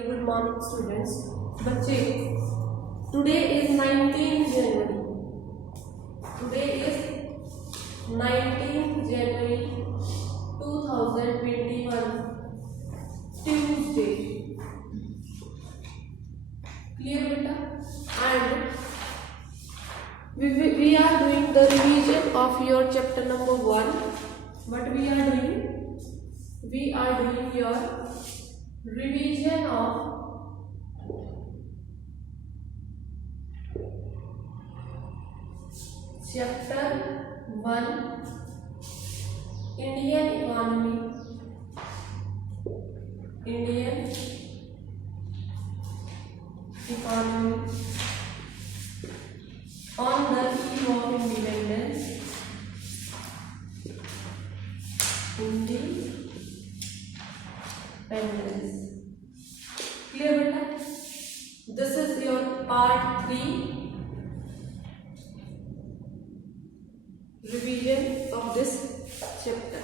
Good morning, students. बच्चे, today is 19th January. Today is 19th January 2021, Tuesday. Clear, beta? And we are doing the revision of your chapter number 1. What we are doing? We are doing your revision of chapter 1, Indian economy. Indian economy on the eve of independence. Independence. Clear, beta? This is your part 3 revision of this chapter.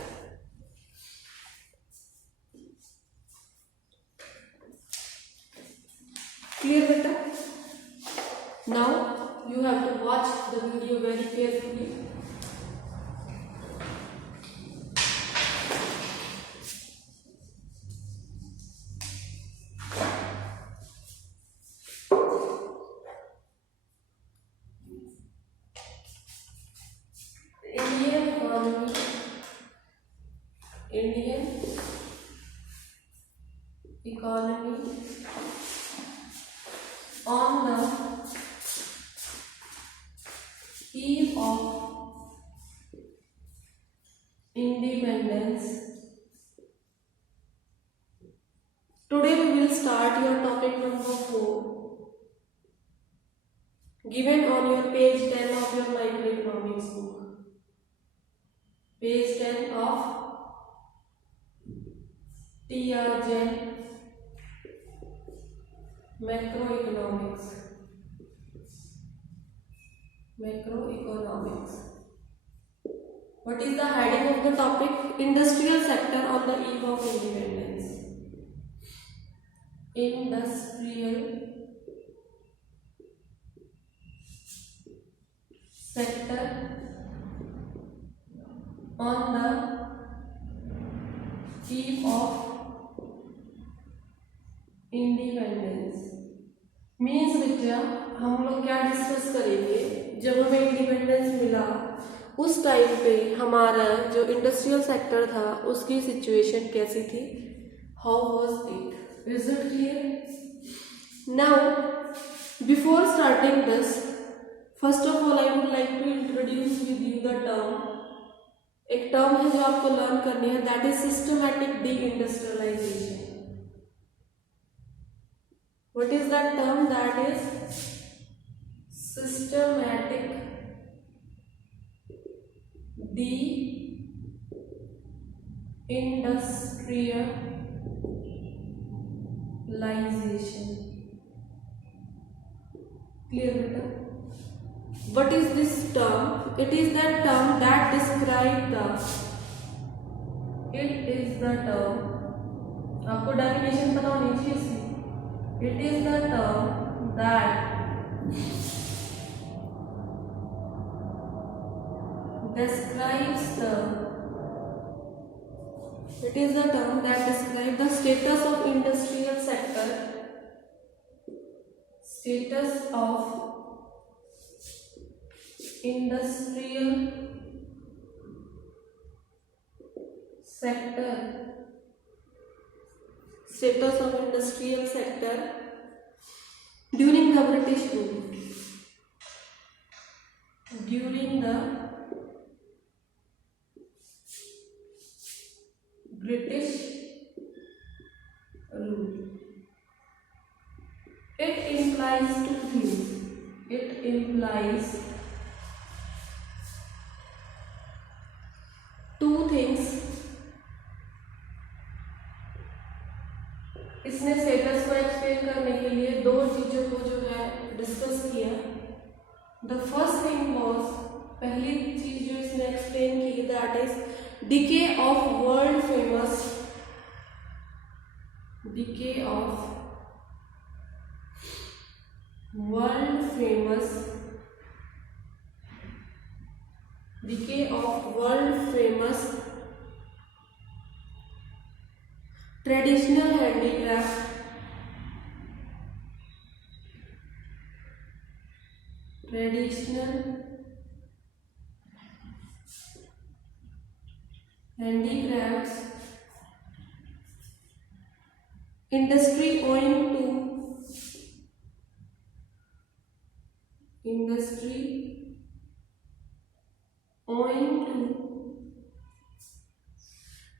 Clear, beta? Now you have to watch the video very carefully. Indian economy on the eve of independence. Today we will start your topic number 4, given on your page 10 of your microeconomics book. Page 10 of T.R. Jain, Macroeconomics. Macroeconomics. What is the heading of the topic? Industrial sector on the eve of independence. Industrial sector on the eve of independence means बच्चा हम लोग क्या डिस्कस करेंगे, जब हमें इंडिपेंडेंस मिला उस टाइम पे हमारा जो इंडस्ट्रियल सेक्टर था उसकी सिचुएशन कैसी थी, how was it, is it clear? Now before starting this, first of all I would like to introduce with you the term. एक टर्म है जो आपको लर्न करनी है, that is systematic deindustrialization. What is that term? That is systematic de-industrialization. Clear, beta? What is this term? It is that term that describes the. It is the term. आपको डेफिनेशन पता होनी चाहिए इसकी. It is the term that describes the status of industrial sector, status of industrial sector, status of industrial sector during the British rule. During the British rule. It implies two things. It implies two things. इसने स्टेटस को एक्सप्लेन करने के लिए दो चीजों को जो है डिस्कस किया. द फर्स्ट थिंग वाज, पहली चीज जो इसने एक्सप्लेन की, that is decay of world famous decay of world famous traditional handicraft, traditional handicrafts industry owing to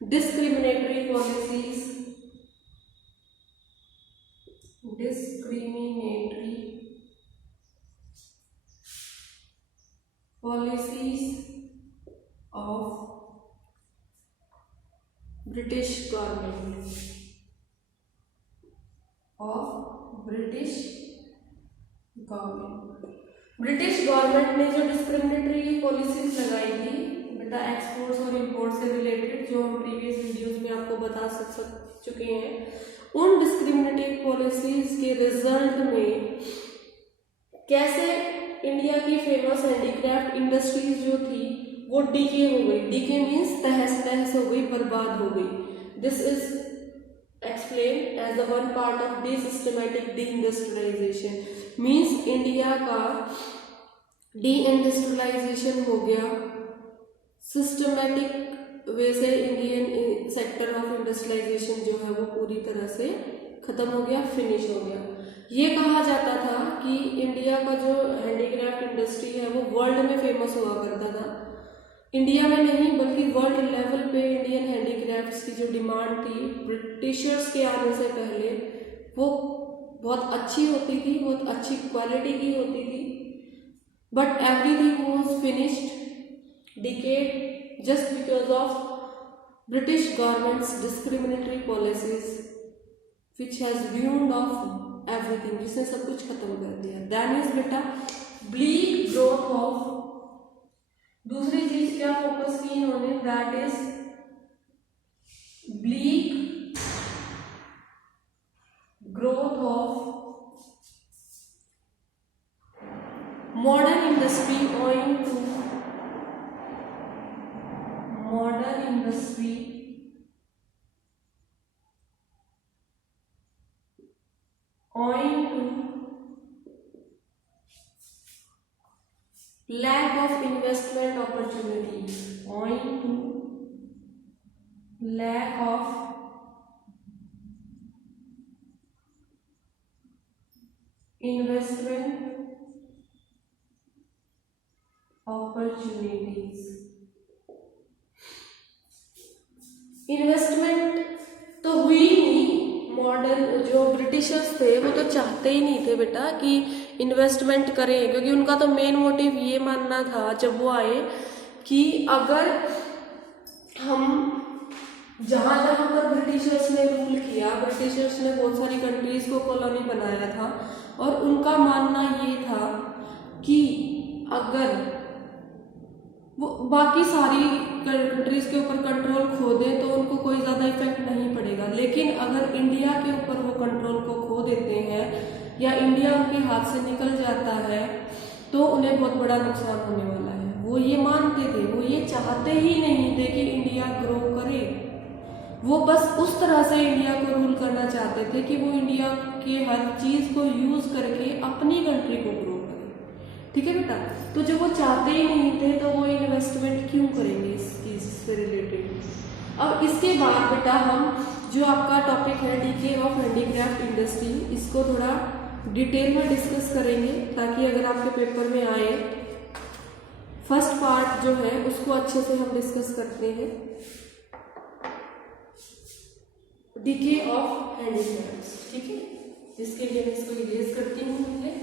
discriminatory policies of British government British government ने जो डिस्क्रिमिनेटरी पॉलिसीज लगाई थी बेटा एक्सपोर्ट्स और इंपोर्ट से रिलेटेड, जो हम प्रीवियस वीडियोस में आपको बता चुके हैं, उन डिस्क्रिमिनेटरी पॉलिसीज के रिजल्ट में कैसे इंडिया की फेमस हैंडीक्राफ्ट इंडस्ट्रीज जो थी वो डीके हो गई। डीके मीन्स तहस नहस हो गई, बर्बाद हो गई। This is explained as the one part of de-systematic deindustrialization, means India का de-industrialization हो गया, सिस्टमेटिक वे से इंडियन सेक्टर ऑफ इंडस्ट्रियलाइजेशन जो है वो पूरी तरह से खत्म हो गया, फिनिश हो गया। ये कहा जाता था कि इंडिया का जो हैंडीक्राफ्ट इंडस्ट्री है वो वर्ल्ड में फेमस हुआ करता था, इंडिया में नहीं बल्कि वर्ल्ड लेवल पे इंडियन हैंडीक्राफ्ट्स की जो डिमांड थी ब्रिटिशर्स के आने से पहले वो बहुत अच्छी होती थी, बहुत अच्छी क्वालिटी की होती थी, but everything was finished, decade just because of British governments discriminatory policies which has ruined of everything, जिसने सब कुछ खत्म कर दिया। दैट इज बेटा ब्लीक ग्रोथ ऑफ, दूसरी चीज क्या फोकस की इन्होंने, that is bleak growth of modern industry owing to lack of investment opportunity, owing to lack of investment opportunities। Investment तो हुई नहीं, मॉडर्न जो ब्रिटिशर्स थे वो तो चाहते ही नहीं थे बेटा कि इन्वेस्टमेंट करें, क्योंकि उनका तो मेन मोटिव ये मानना था जब वो आए कि अगर हम जहाँ जहाँ पर ब्रिटिशर्स ने रूल किया, ब्रिटिशर्स ने बहुत सारी कंट्रीज को कॉलोनी बनाया था और उनका मानना ये था कि अगर वो बाकी सारी कंट्रीज के ऊपर कंट्रोल खो दें तो उनको कोई ज़्यादा इफेक्ट नहीं पड़ेगा, लेकिन अगर इंडिया के ऊपर वो कंट्रोल को खो देते हैं या इंडिया उनके हाथ से निकल जाता है तो उन्हें बहुत बड़ा नुकसान होने वाला है। वो ये मानते थे, वो ये चाहते ही नहीं थे कि इंडिया ग्रो करे, वो बस उस तरह से इंडिया को रूल करना चाहते थे कि वो इंडिया के हर चीज़ को यूज़ करके अपनी कंट्री को ग्रो करे। ठीक है बेटा, तो जब वो चाहते ही नहीं थे तो वो इन्वेस्टमेंट क्यों करेंगे इस चीज़ से रिलेटेड। अब इसके बाद बेटा हम जो आपका टॉपिक है डीके ऑफ हैंडीक्राफ्ट इंडस्ट्री, इसको थोड़ा डिटेल में डिस्कस करेंगे ताकि अगर आपके पेपर में आए फर्स्ट पार्ट जो है उसको अच्छे से हम डिस्कस करते हैं, डीके ऑफ हैंडीक्राफ्ट्स। ठीक है, इसके लिए मैं इसको इरेज करती हूँ पहले।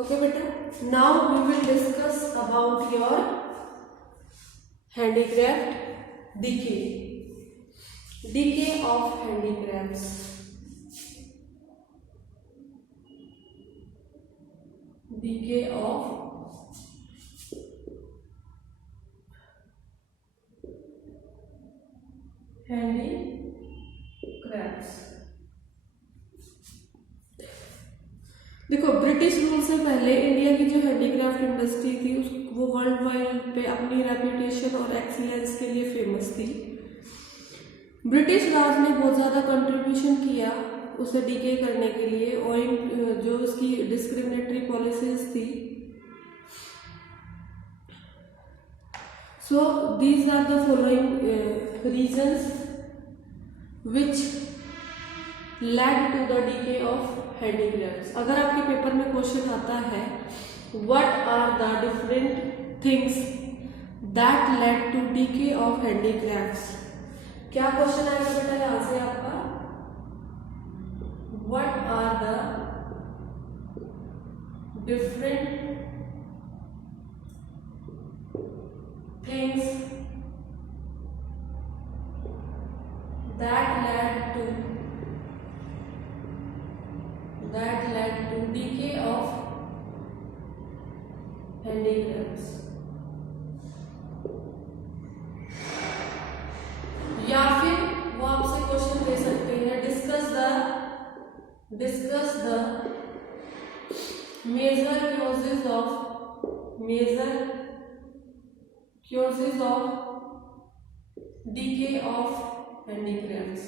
ओके बेटा, now we will discuss about your handicraft decay of handicrafts. Decay of handicrafts. देखो, ब्रिटिश रूल से पहले इंडिया की जो हैंडीक्राफ्ट इंडस्ट्री थी वो वर्ल्ड वाइड पे अपनी रेपुटेशन और एक्सीलेंस के लिए फेमस थी। ब्रिटिश राज ने बहुत ज़्यादा कंट्रीब्यूशन किया उसे डीके करने के लिए, और जो उसकी डिस्क्रिमिनेटरी पॉलिसीज थी। So these are the following reasons which led to the decay of handicrafts। अगर आपके पेपर में क्वेश्चन आता है what are the different things that led to decay of handicrafts, क्या क्वेश्चन आएगा बेटा यहाँ से आपका? what are the different things that led to decay of handicrafts। या फिर वो आपसे क्वेश्चन दे सकते हैं discuss the major causes of decay of handicrafts।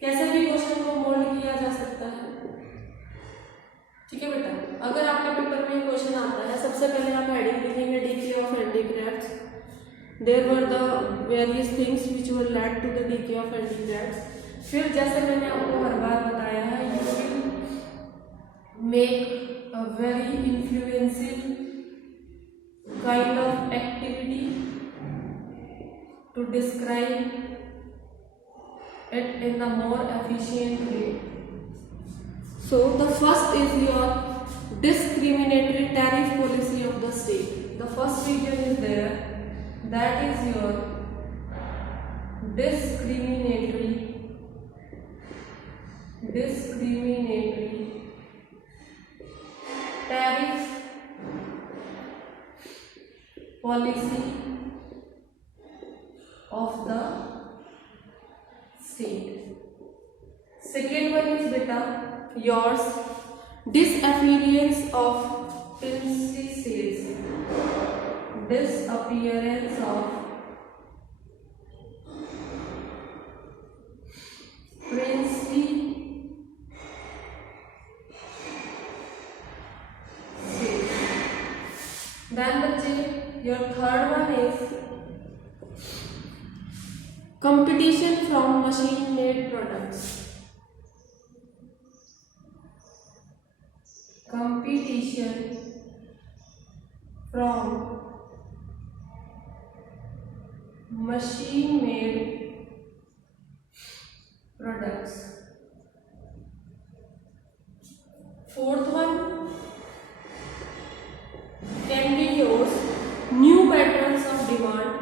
कैसे भी क्वेश्चन को मोल्ड किया जा सकता है, ठीक है बेटा। अगर आपके पेपर में क्वेश्चन आता है, सबसे पहले आप हेडिंग लिखेंगे decay of handicrafts. There were the various things which were led to the decay of handicrafts. फिर जैसे मैंने आपको हर बार बताया है, you will make a very influencing kind of activity to describe it in a more efficient way। So the first is your discriminatory tariff policy of the state। The first region is there, that is your discriminatory tariff policy of the state। Second one is beta yours disappearance of princesses, disappearance of princesses। Then बच्चे your third one is competition from machine made products। Competition from machine made products। Fourth one can be yours new patterns of demand,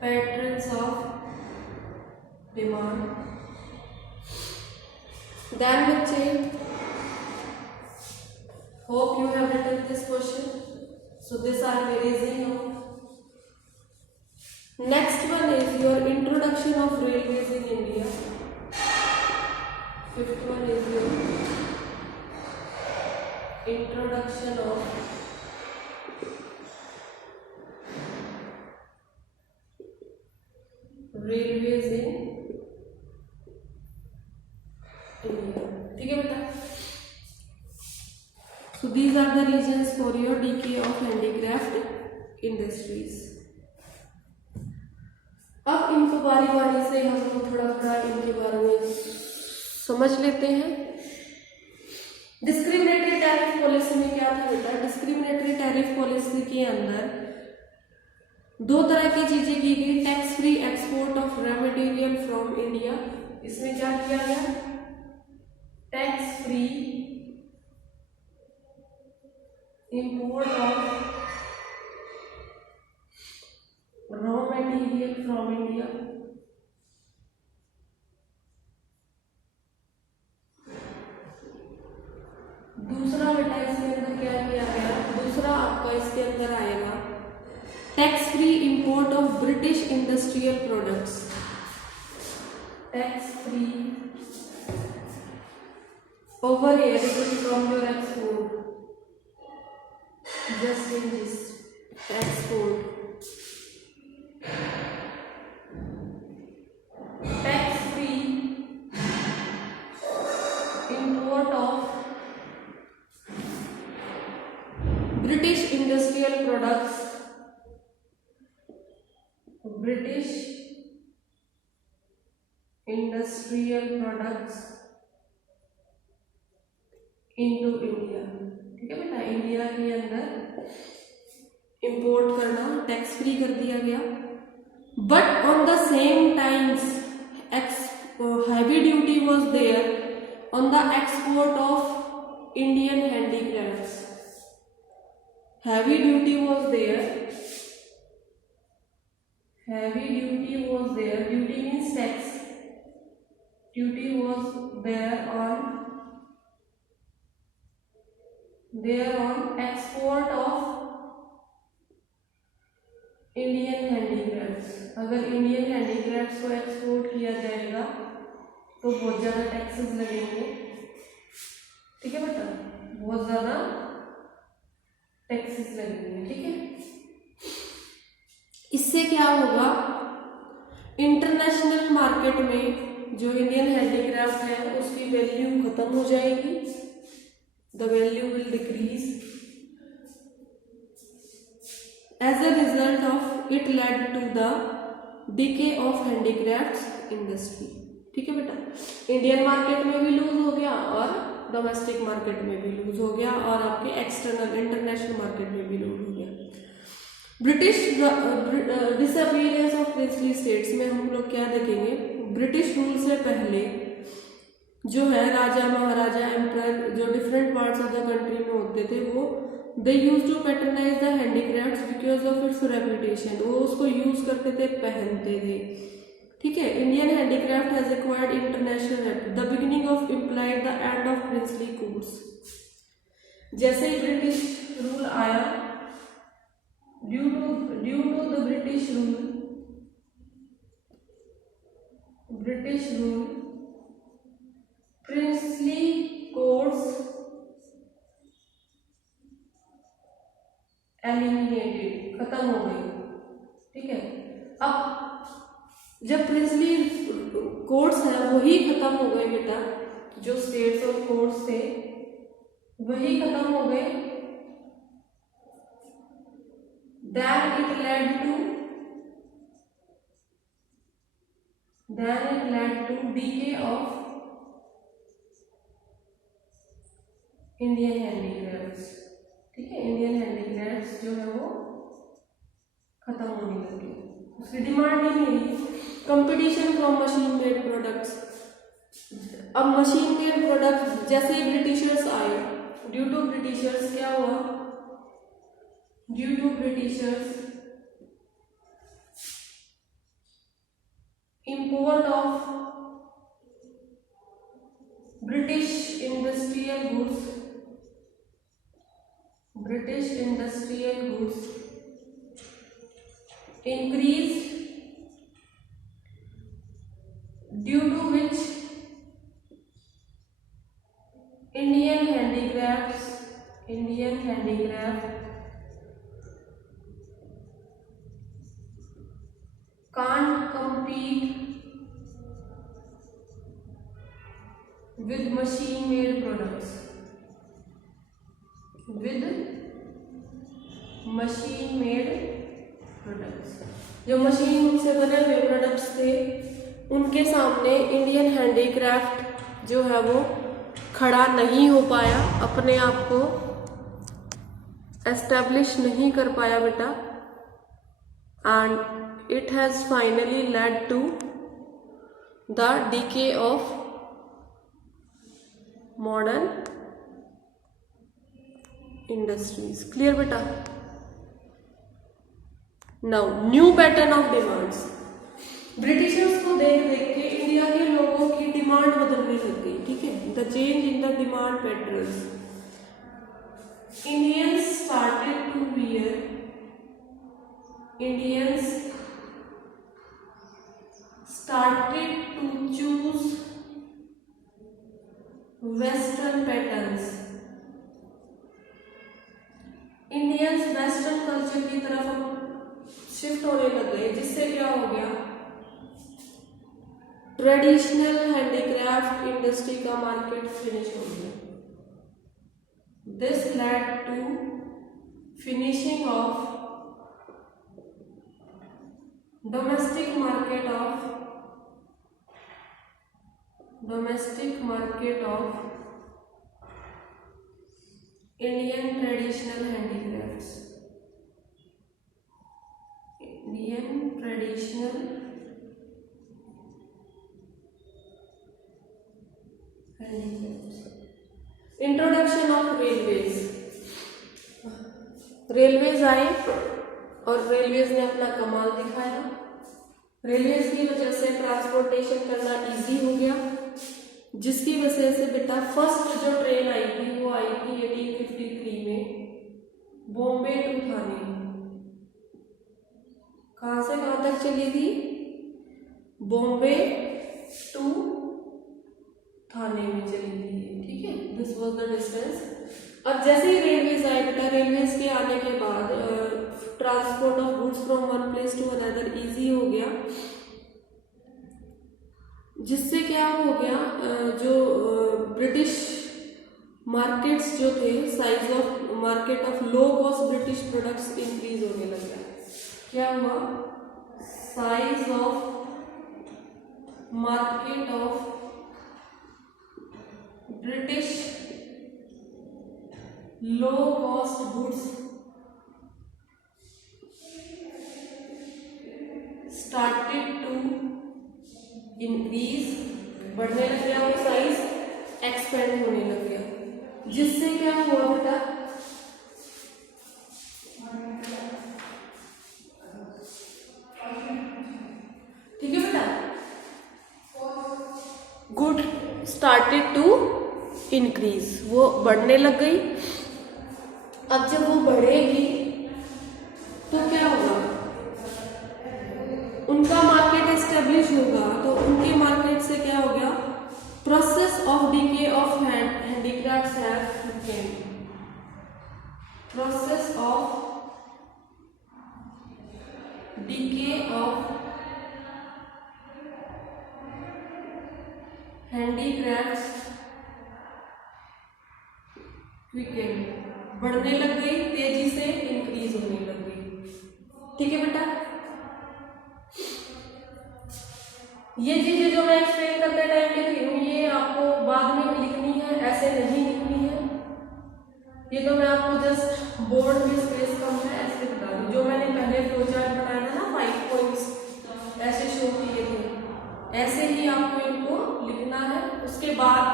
patterns of demand। Then बच्चे hope you have written this question, so this I am erasing now। Next one is your introduction of railways in India। Fifth one is your introduction of railways in India। ठीक है बेटा। So these are the reasons for your decay of handicraft industries। अब इनको बारी बारी से हम लोग थोड़ा थोड़ा इनके बारे में समझ लेते हैं। डिस्क्रिमिनेटरी टैरिफ पॉलिसी में क्या था बेटा? डिस्क्रिमिनेटरी टैरिफ पॉलिसी के अंदर दो तरह की चीजें की गई। Tax free export of raw material from India, इसमें import of raw material from India, दूसरा बेटा इसके अंदर क्या किया गया, दूसरा आपका इसके अंदर आएगा tax free import of British industrial products, tax free over here it will from your export, just in this export, tax free import of British industrial products, British industrial products into India. ठीक है बेटा, इंडिया के अंदर इंपोर्ट करना tax free कर दिया गया, but on the same times heavy duty was there on the export of Indian handicrafts, heavy duty was there, heavy duty was there, duty means tax, duty was there on export of Indian handicrafts। अगर Indian handicrafts को export किया जाएगा तो बहुत ज़्यादा टैक्सेस लगेंगे। ठीक है बेटा, बहुत ज़्यादा टैक्सेस लगेंगे। ठीक है, इससे क्या होगा, इंटरनेशनल मार्केट में जो इंडियन हैंडीक्राफ्ट है उसकी वैल्यू खत्म हो जाएगी, the value will decrease, as a result of it led to the decay of handicrafts industry। ठीक है बेटा, इंडियन मार्केट में भी लूज हो गया और डोमेस्टिक मार्केट में भी लूज हो गया और आपके एक्सटर्नल इंटरनेशनल मार्केट में भी लूज हो गया। British disappearance of princely states में हम लोग क्या देखेंगे, ब्रिटिश रूल से पहले जो है राजा महाराजा एम्पर जो different parts of the country में होते थे वो they used to patronise the handicrafts because of its reputation, वो उसको यूज करते थे, पहनते थे। ठीक है, Indian handicraft has acquired international the beginning of implied the end of princely courts. जैसे ही ब्रिटिश रूल आया, due to the British rule princely courts eliminated, खत्म हो गई। ठीक है, अब जब प्रिंसली कोर्ट्स है वही खत्म हो गए बेटा, जो स्टेट्स और कोर्ट्स थे वही खत्म हो गए, then it led to decay of Indian handicrafts. ठीक है, इंडियन हैंडीक्राफ्ट्स जो है वो खत्म होने लगी, उसकी डिमांड ही नहीं रही। Competition from machine made products, अब मशीन मेड प्रोडक्ट जैसे ही ब्रिटिशर्स आए, ड्यू टू ब्रिटिशर्स क्या हुआ, due to Britishers import of British industrial goods, British industrial goods increased, due to which Indian handicraft can't compete with machine made products, जो मशीन से बने हुए प्रोडक्ट्स थे उनके सामने इंडियन हैंडीक्राफ्ट जो है वो खड़ा नहीं हो पाया, अपने आप को एस्टेब्लिश नहीं कर पाया बेटा, and it has finally led to the decay of modern industries. Clear बेटा? Now new pattern of demands. Britishers को देख देख के इंडिया के लोगों की डिमांड बदलने लग गई। ठीक है, the change in the demand patterns. Indians started to wear, Indians started to choose western patterns। Indians western culture की तरफ शिफ्ट होने लग गए, जिससे क्या हो गया, ट्रेडिशनल हैंडीक्राफ्ट इंडस्ट्री का मार्केट फिनिश हो गया। This led to finishing of domestic market of Indian traditional handicrafts। Indian traditional handicrafts। Introduction of railways. Railways आए और रेलवेज ने अपना कमाल दिखाया। रेलवेज की वजह से ट्रांसपोर्टेशन करना इजी हो गया, जिसकी वजह से बेटा फर्स्ट जो ट्रेन आई थी वो आई थी 1853 में बॉम्बे टू थाने। कहाँ से कहाँ तक चली थी? बॉम्बे टू थाने में चली थी। ठीक है, दिस वाज द डिस्टेंस। अब जैसे ही रेलवेज आए बेटा, रेलवेज के आने के बाद transport of goods from one place to another easy हो गया, जिससे क्या हो गया, जो ब्रिटिश मार्केट्स जो थे, size of market of low cost British products increase होने लग गया। क्या हुआ? Size of market of British low cost goods started to increase, बढ़ने लग गया, वो साइज एक्सपेंड होने लग गया, जिससे क्या हुआ बेटा, ठीक है बेटा, गुड स्टार्टेड टू इंक्रीज, वो बढ़ने लग गई। अब जब वो बढ़ेगी तो क्या होगा, उनका मार्केट एस्टेब्लिश होगा, तो उनके मार्केट से क्या हो गया, process of DK of handicrafts have begun. Process of DK of handicrafts quicken, बढ़ने लग गई, तेजी से इंक्रीज होने लग गई। ठीक है बेटा, ये चीजें जो मैं एक्सप्लेन करते टाइम लिख रही हूँ, ये आपको बाद में लिखनी है, ऐसे नहीं लिखनी है। ये तो मैं आपको जस्ट बोर्ड में स्पेस कम है ऐसे बता दूँ। जो मैंने पहले फ्लो चार्ट बनाया था ना, 5 पॉइंट्स ऐसे शो किए थे, ऐसे ही आपको इनको लिखना है। उसके बाद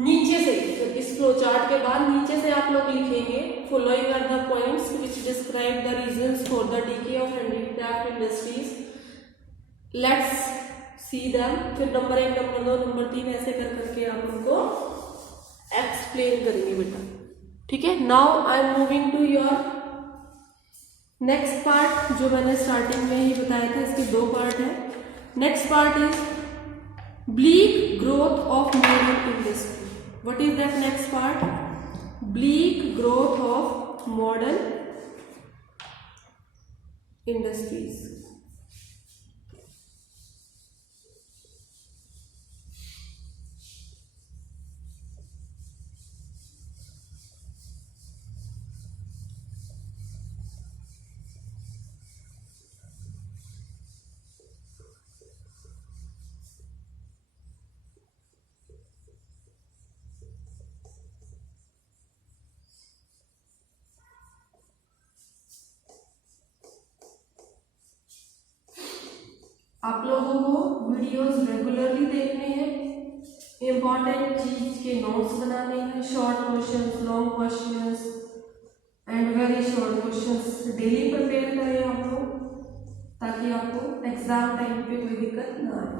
नीचे से, इस फ्लो चार्ट के बाद नीचे से आप लोग लिखेंगे, following are the points which describe the reasons for the decay of handicraft industries, let's see them. फिर नंबर 1, नंबर 2, नंबर 3 ऐसे कर करके आप उनको एक्सप्लेन करेंगे बेटा। ठीक है, now I am moving to your next part, जो मैंने स्टार्टिंग में ही बताया था। इसके 2 पार्ट है। Next part is bleak growth of modern industry. What is that next part? Bleak growth of modern industries. आप लोगों को वीडियोस रेगुलरली देखने हैं, इम्पॉर्टेंट चीज के नोट्स बनाने हैं, short questions, long questions, very short questions daily prepare करें आप लोग, ताकि आपको एग्जाम टाइम पे कोई दिक्कत ना आए।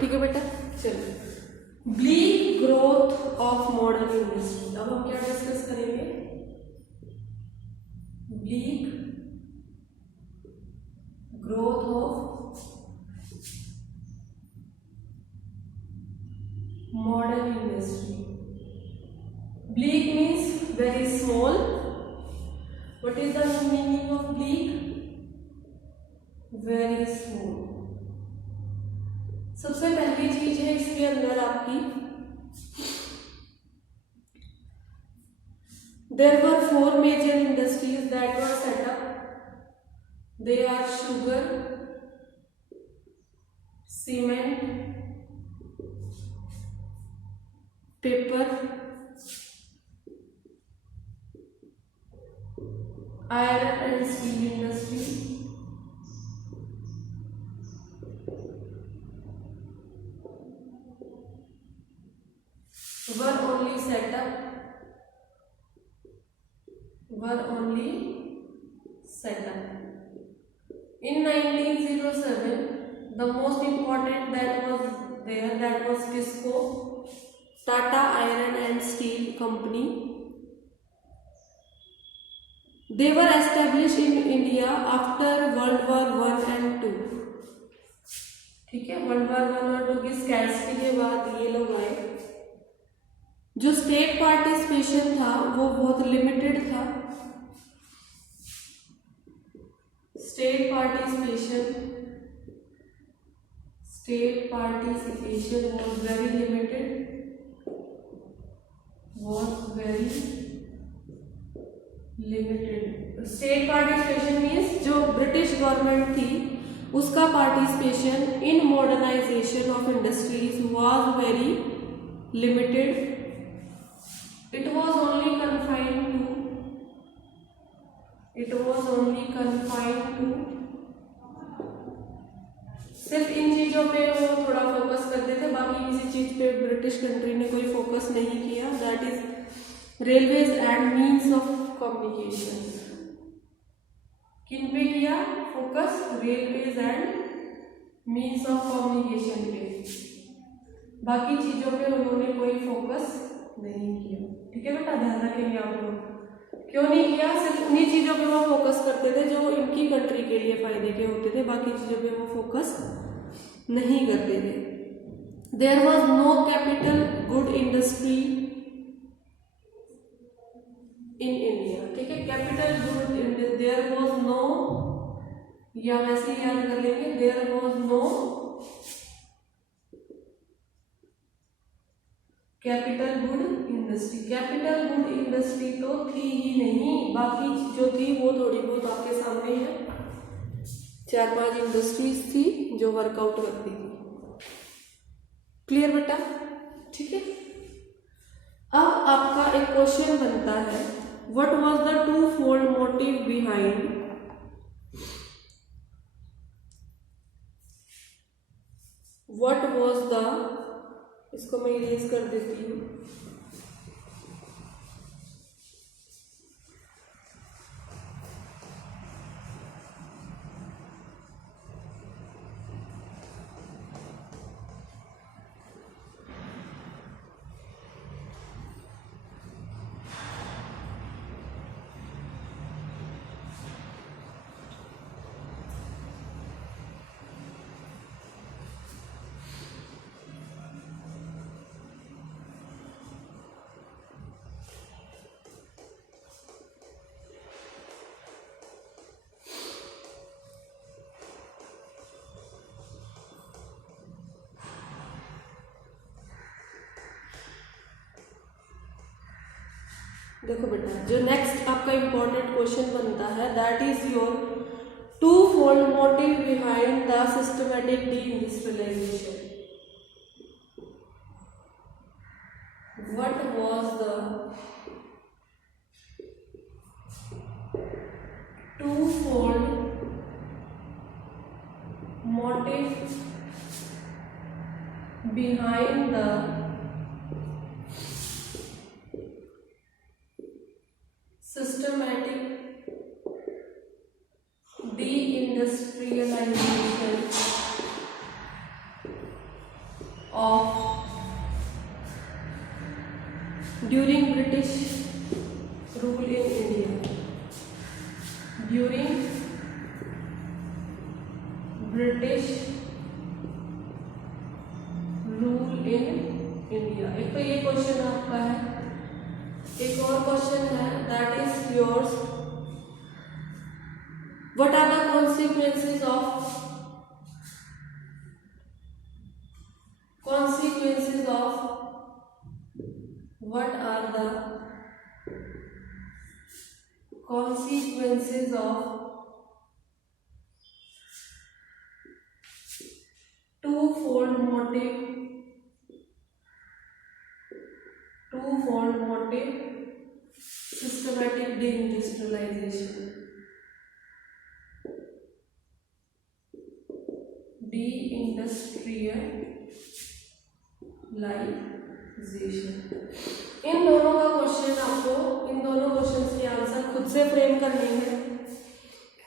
ठीक है बेटा, चलिए bleak growth of modern industry. अब हम क्या डिस्कस करेंगे? Bleak growth of modern industry. Bleak means very small. What is the meaning of bleak? Very small. सबसे पहली चीज है इसके अंदर आपकी, there were 4 major industries that were set up. They are sugar, cement, paper, iron and steel industry, were only set up in 1907. The most important that was there, that was TISCO, Tata Iron and Steel Company. They were established in India after World War I and II. ठीक है, World War I और II की स्कैर्सिटी के बाद ये लोग आए। जो स्टेट पार्टिसिपेशन था वो बहुत लिमिटेड था। State participation was very limited। State participation means जो ब्रिटिश गवर्नमेंट थी उसका participation in modernization of industries was very limited. It was only confined to सिर्फ इन चीजों पे वो थोड़ा फोकस करते थे, बाकी किसी चीज पे ब्रिटिश कंट्री ने कोई फोकस नहीं किया। That is railways and means of communication. किन पे किया focus? Railways and means of communication पे। बाकी चीजों पे उन्होंने कोई फोकस नहीं किया। ठीक है बेटा, ध्यान रखेंगे आप लोग। क्यों नहीं किया? सिर्फ उन्हीं चीजों पे वो फोकस करते थे जो इनकी कंट्री के लिए फायदे के होते थे, बाकी चीजों पे वो फोकस नहीं करते थे। There was no capital good industry in India. ठीक है, capital good, there was no, या वैसे ही याद कर लेंगे, there was no capital good industry. Capital good industry तो थी ही नहीं, बाकी जो थी वो थोड़ी बहुत आपके सामने है। 4-5 इंडस्ट्रीज थी जो वर्कआउट करती थी। क्लियर बेटा? ठीक है, अब आपका एक क्वेश्चन बनता है, what was the two fold motive behind इसको मैं इरेज कर देती हूँ। देखो बेटा, जो नेक्स्ट आपका इंपॉर्टेंट क्वेश्चन बनता है that is your two fold motive behind the systematic deindustrialization. What was the twofold motive behind the systematic deindustrialization of during British rule in India? During British rule in India. एक तो ये क्वेश्चन आपका है. एक और क्वेश्चन है that is yours. What are the consequences of what are the consequences of twofold motive systematic deindustrialization? इन दोनों का क्वेश्चन आपको, इन दोनों क्वेश्चंस के आंसर खुद से फ्रेम करने हैं.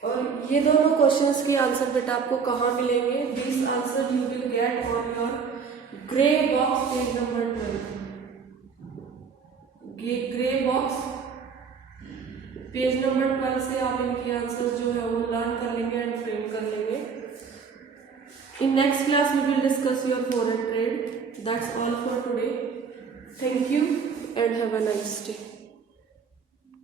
और ये दोनों क्वेश्चंस के आंसर बेटा आपको कहाँ मिलेंगे? This answer you will get on your grey box page number 12. Grey box page number 12 से आप इनके आंसर जो है वो लर्न कर लेंगे एंड फ्रेम कर लेंगे. In next class we will discuss your foreign trade. That's all for today. Thank you and have a nice day.